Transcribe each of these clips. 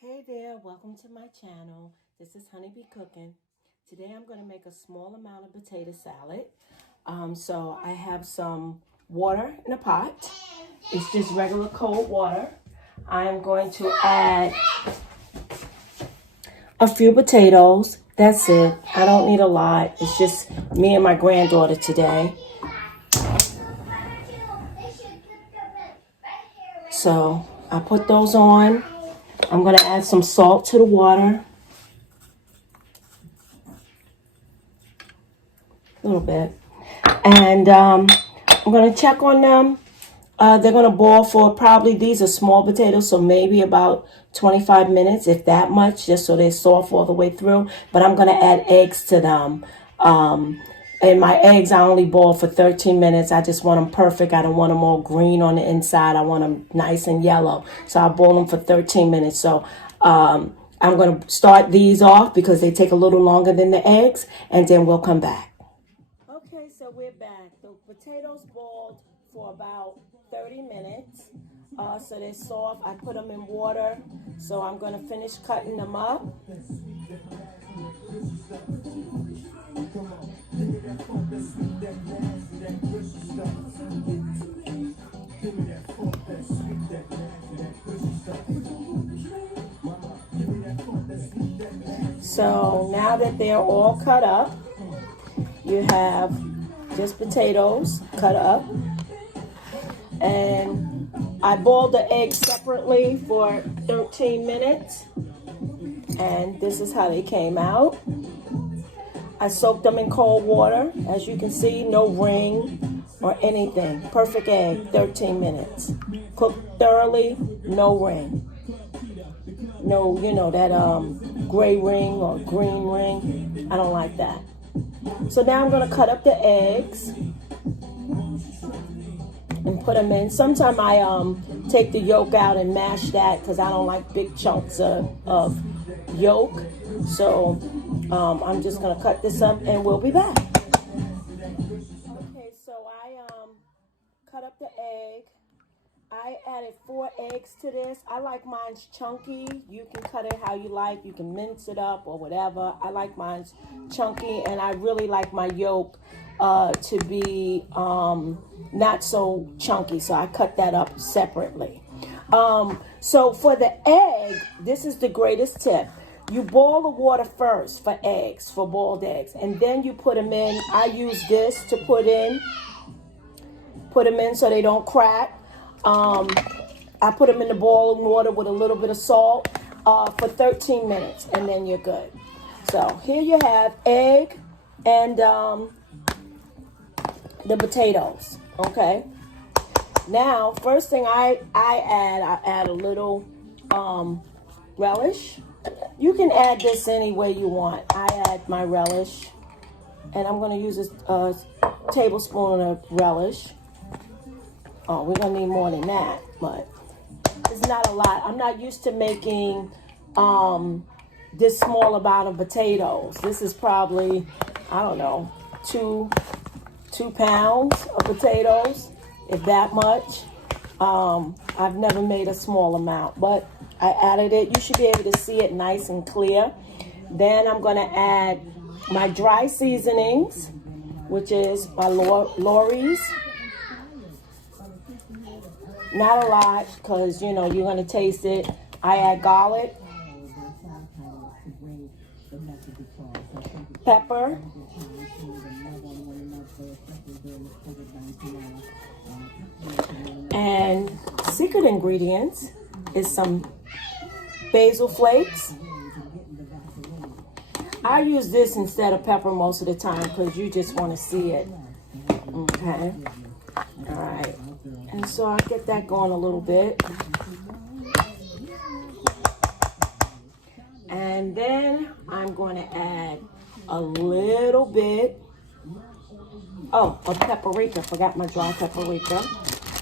Hey there, welcome to my channel. This is Honeybee Cooking. Today I'm going to make a small amount of potato salad. So I have some water in a pot. It's just regular cold water. I'm going to add a few potatoes. That's it. I don't need a lot. It's just me and my granddaughter today. So I put those on. I'm going to add some salt to the water. A little bit. And I'm going to check on them. They're going to boil for probably, these are small potatoes, so maybe about 25 minutes, if that much, just so they're soft all the way through. But I'm going to add eggs to them. And my eggs, I only boil for 13 minutes. I just want them perfect. I don't want them all green on the inside. I want them nice and yellow. So I boil them for 13 minutes. So I'm going to start these off because they take a little longer than the eggs, and then we'll come back. Okay, so we're back. The potatoes boiled for about 30 minutes. So they're soft. I put them in water. So I'm going to finish cutting them up. So now that they're all cut up, you have just potatoes cut up. And I boiled the eggs separately for 13 minutes. And this is how they came out. I soaked them in cold water. As you can see, no ring or anything. Perfect egg, 13 minutes. Cooked thoroughly, no ring. No, you know, that gray ring or green ring. I don't like that. So now I'm going to cut up the eggs and put them in. Sometimes I take the yolk out and mash that because I don't like big chunks of yolk. So I'm just going to cut this up and we'll be back. Okay, so I cut up the egg. I added 4 eggs to this. I like mine's chunky. You can cut it how you like. You can mince it up or whatever. I like mine's chunky, and I really like my yolk to be not so chunky. So I cut that up separately. So for the egg, this is the greatest tip. You boil the water first for eggs, for boiled eggs, and then you put them in. I use this to put them in so they don't crack. I put them in the boiling water with a little bit of salt for 13 minutes, and then you're good. So here you have egg and the potatoes. Okay. Now, first thing I add a little relish. You can add this any way you want. I add my relish, and I'm going to use a tablespoon of relish. Oh, we're going to need more than that, but it's not a lot. I'm not used to making this small amount of potatoes. This is probably, I don't know, 2 pounds of potatoes, if that much. I've never made a small amount, but I added it. You should be able to see it nice and clear. Then I'm going to add my dry seasonings, which is my Lawry's. Not a lot, because, you know, you're going to taste it. I add garlic, pepper, and secret ingredients is some basil flakes. I use this instead of pepper most of the time because you just want to see it. Okay. All right. And so I get that going a little bit. And then I'm going to add a little bit, of paprika. Forgot my dry paprika.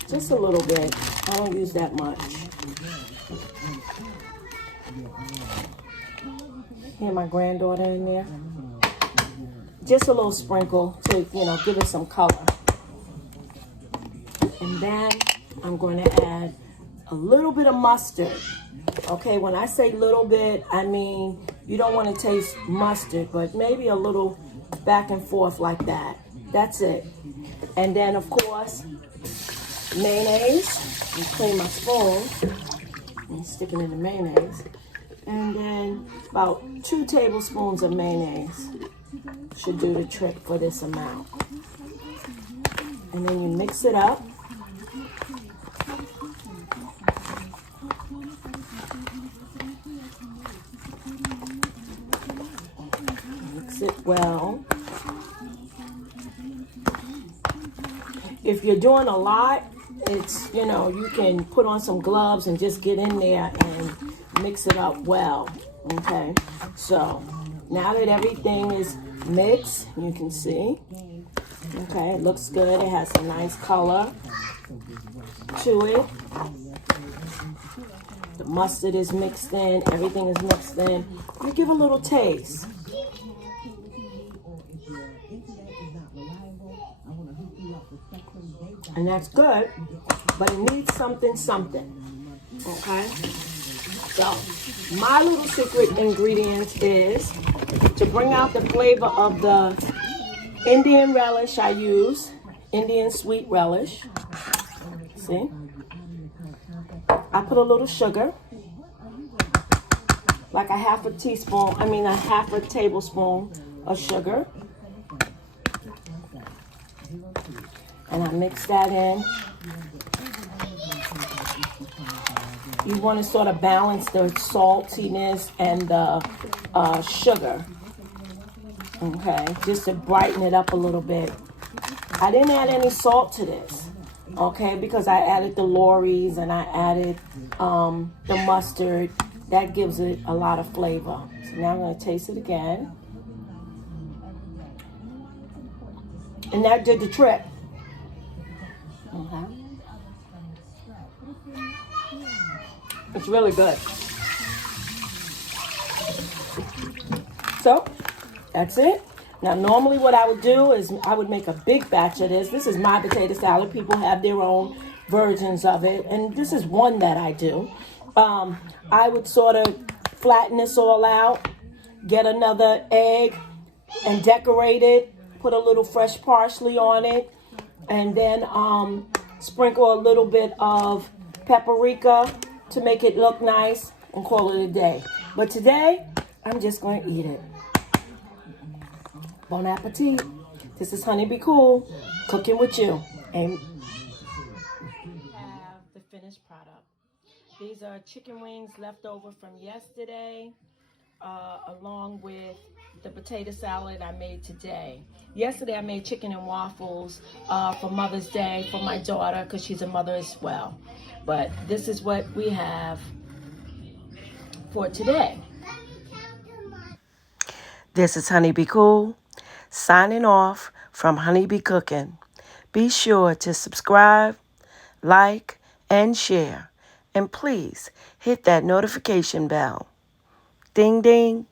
Just a little bit. I don't use that much. Hear my granddaughter in there. Just a little sprinkle to, you know, give it some color. And then I'm going to add a little bit of mustard. Okay, when I say little bit, I mean you don't want to taste mustard, but maybe a little back and forth like that. That's it. And then, of course, mayonnaise. And clean my spoon and stick it in the mayonnaise. And then about 2 tablespoons of mayonnaise should do the trick for this amount. And then you mix it up. Mix it well. If you're doing a lot, it's, you can put on some gloves and just get in there and mix it up well. Okay, so now that everything is mixed, you can see, okay, it looks good. It has a nice color to it. The mustard is mixed in, everything is mixed in. You give a little taste. And that's good, but it needs something, okay? So, my little secret ingredient is to bring out the flavor of the Indian relish I use, Indian sweet relish. See? I put a little sugar, like a half a tablespoon of sugar. And I mix that in. You want to sort of balance the saltiness and the sugar. Okay, just to brighten it up a little bit. I didn't add any salt to this, okay, because I added the Lawry's and I added the mustard. That gives it a lot of flavor. So now I'm going to taste it again. And that did the trick. Okay. It's really good. So, that's it. Now, normally what I would do is I would make a big batch of this. This is my potato salad. People have their own versions of it. And this is one that I do. I would sort of flatten this all out, get another egg and decorate it, put a little fresh parsley on it, and then sprinkle a little bit of paprika to make it look nice and call it a day. But today, I'm just going to eat it. Bon appetit. This is Honey Be Cool, cooking with you. And have the finished product. These are chicken wings left over from yesterday, along with the potato salad I made today. Yesterday I made chicken and waffles for Mother's Day for my daughter because she's a mother as well. But this is what we have for today. This is Honey Be Cool, signing off from Honey Be Cooking. Be sure to subscribe, like, and share. And please hit that notification bell. Ding, ding.